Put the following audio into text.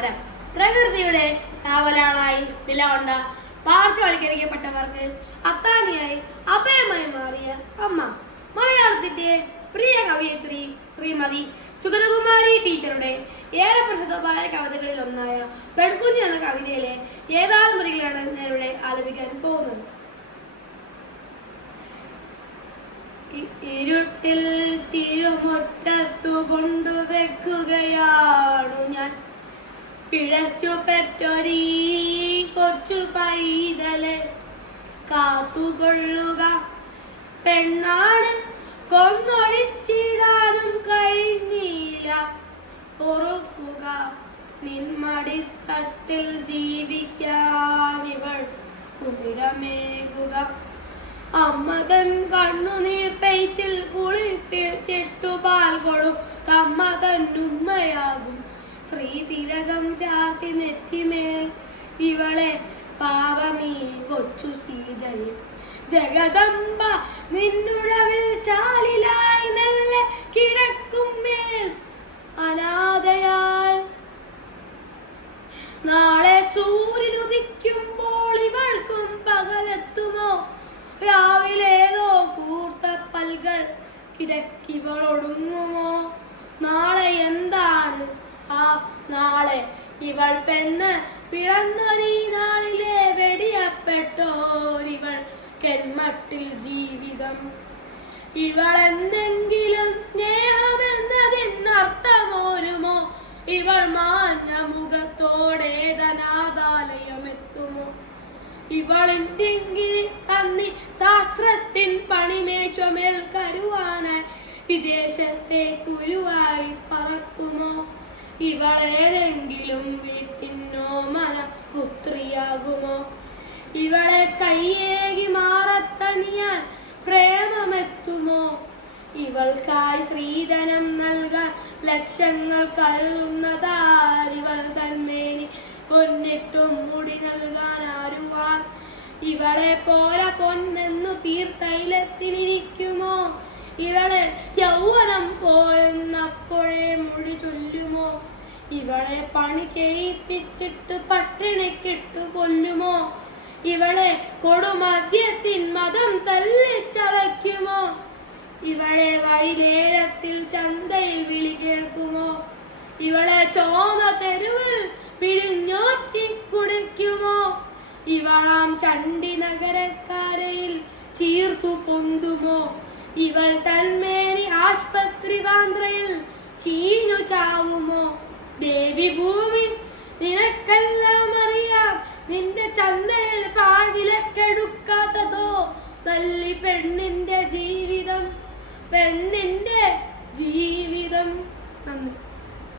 മരം. പ്രകൃതിയുടെ കാവലാളായി നിലകൊണ്ട പാർശ്വവൽക്കരിക്കപ്പെട്ടവർക്ക് അത്താണിയായി അഭയമായി മാറിയ അമ്മ. മലയാളത്തിന്റെ പ്രിയ കവയിത്രി ശ്രീമതി സുഗതകുമാരി ടീച്ചറുടെ ഏറെ പ്രസിദ്ധമായ കവിതകളിൽ ഒന്നായ പെൺകുഞ്ഞ് എന്ന കവിതയിലെ ഏതാനും വരികളാണ് ഞാനിവിടെ ആലപിക്കാൻ പോകുന്നത്. ഇരുട്ടിൽ തിരുമുറ്റത്തു കൊണ്ടുവെക്കുകയാണു ഞാൻ പിഴച്ചു പെറ്റൊരീ കൊച്ചു പൈതലെ കാത്തുകൊള്ളുക. പെണ്ണാണ് കൊന്നൊഴിച്ചിടാനും കഴിഞ്ഞില്ല പൊറുക്കുക. നിന്മടിത്തട്ടിൽ ജീവിക്കാൻ ഇവൾ കുളിരമേകുക. അമ്മതൻ കണ്ണുനീർ പെയ്ത്തിൽ കുളിപ്പിച്ചിട്ടുപാൽ കൊടു തമ്മതൻ ഉമ്മയാകും ശ്രീതിലകം ചാർത്തി നെറ്റിമേൽ ഇവളെ പാവമീ കൊച്ചു സീതയെ. ജഗദംബ നിന്നുഴവിൽ ചാലിലായി മെല്ലെ കിടക്കും മേൽ അനാഥയാൽ. നാളെ സൂര്യനുദിക്കുമ്പോൾ ഇവൾക്കും പകലെത്തുമോ? രാവിലേതോ കൂർത്ത പൽകൾ കിടക്കിവളൊടുങ്ങുമോ? നാളെ എന്താണ് ആ നാളെ? ഇവൾ പെണ്ണ് പിറന്നതീ നാളിലെ വെടിയപ്പെട്ടോരിവൾ കെന്മട്ടിൽ ജീവിതം. ഇവളെന്നെങ്കിലും സ്നേഹമെന്നതിനർത്ഥമോരുമോ? ഇവൾ മാഞ്ഞ മുഖത്തോടെ ധനാദാലയമെത്തുമോ? ഇവളിന്റെങ്കിരി പന്നി ശാസ്ത്രത്തിൻ പണിമേശമേൽ കരുവാനായി വിദേശത്തെ കുരുവായി പറക്കുമോ? ഇവളേതെങ്കിലും വീട്ടിനോ മന പുത്രിയാകുമോ? ഇവളെ കയ്യേകി മാറത്തണിയാൻ പ്രേമമെത്തുമോ? ഇവൾക്കായി ശ്രീധനം നൽകാൻ ലക്ഷങ്ങൾ കരുതുന്നതാരിവൾ തന്മേനി പൊന്നിട്ടു മൂടി നൽകാൻ ആരുവാൻ? ഇവളെ പോര പൊന്നെന്നു തീർത്തൈലത്തിലിരിക്കുമോ? ഇവളെ യൗവനം പോയെന്നപ്പോഴേ മൊഴി ചൊല്ലുമോ? ഇവളെ പണി ചെയ്യിപ്പിച്ചിട്ട് പട്ടിണിക്കിട്ടു കൊല്ലുമോ? ഇവളെ കൊടുമദ്യത്തിൻ മതം തല്ലിച്ചതയ്ക്കുമോ? ഇവളെ വഴിലേലത്തിൽ ചന്തയിൽ വിളി കേൾക്കുമോ? ഇവളെ ചോന്ന തെരുവിൽ പിഴിഞ്ഞോറ്റി കുടിക്കുമോ? ഇവളാം ചണ്ഡി നഗരക്കാരയിൽ ചീർത്തു പൊന്തുമോ? ഇവൾ തന്മേനി ആശുപത്രി വാന്ത്രയിൽ ചീഞ്ഞു ചാവുമോ? ദേവി ഭൂമി നിനക്കെല്ലാം അറിയാം, നിന്റെ ചന്തയിൽ പാഴ്വിലക്കെടുക്കാത്തതോ നല്ലി പെണ്ണിന്റെ ജീവിതം, പെണ്ണിന്റെ ജീവിതം. നന്ദി.